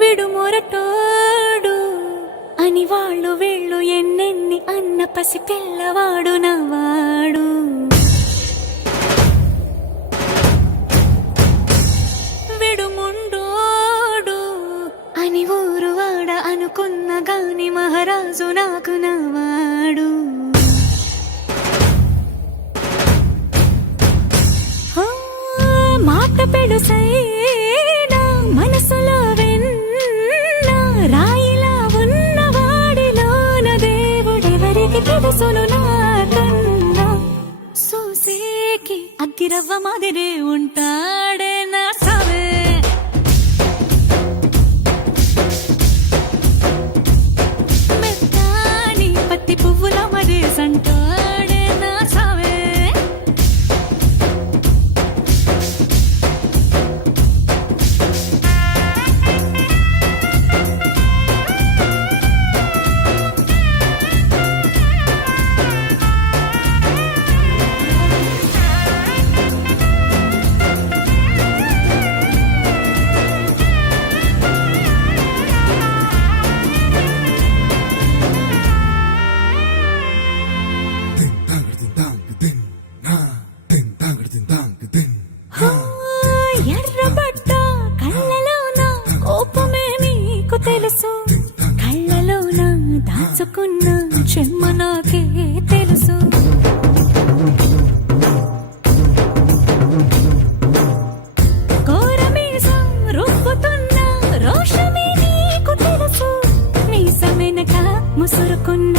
విడుమొరటోడు అని వాళ్ళు వీళ్ళు ఎన్నెన్ని అన్న పసి పిల్లవాడు నవ్వాడు. విడుముండోడు అని ఊరు వాడ అనుకున్న గాని మహారాజు నాకు నవ్వాడు. మాట పెడుసైనా మనసులో వెన్న రాయిలా ఉన్నవాడిలోన దేవుడెవరికి తెలుసును నాకన్నా. సూసేకి అగ్గిరవ్వ మాదిరే ఉంటాడే నా సావే. మెత్తాని పత్తి పువ్వుల మరేసంటాడే నా సావే. ఎర్రబడ్డ కళ్ళలోన కోపమే నీకు తెలుసు, కళ్ళలోన దాచుకున్న చెమ్మ నాకే తెలుసు. కోరమీసం రుబ్బుతున్న రోషమే నీకు తెలుసు, మీసమెనక ముసురుకున్న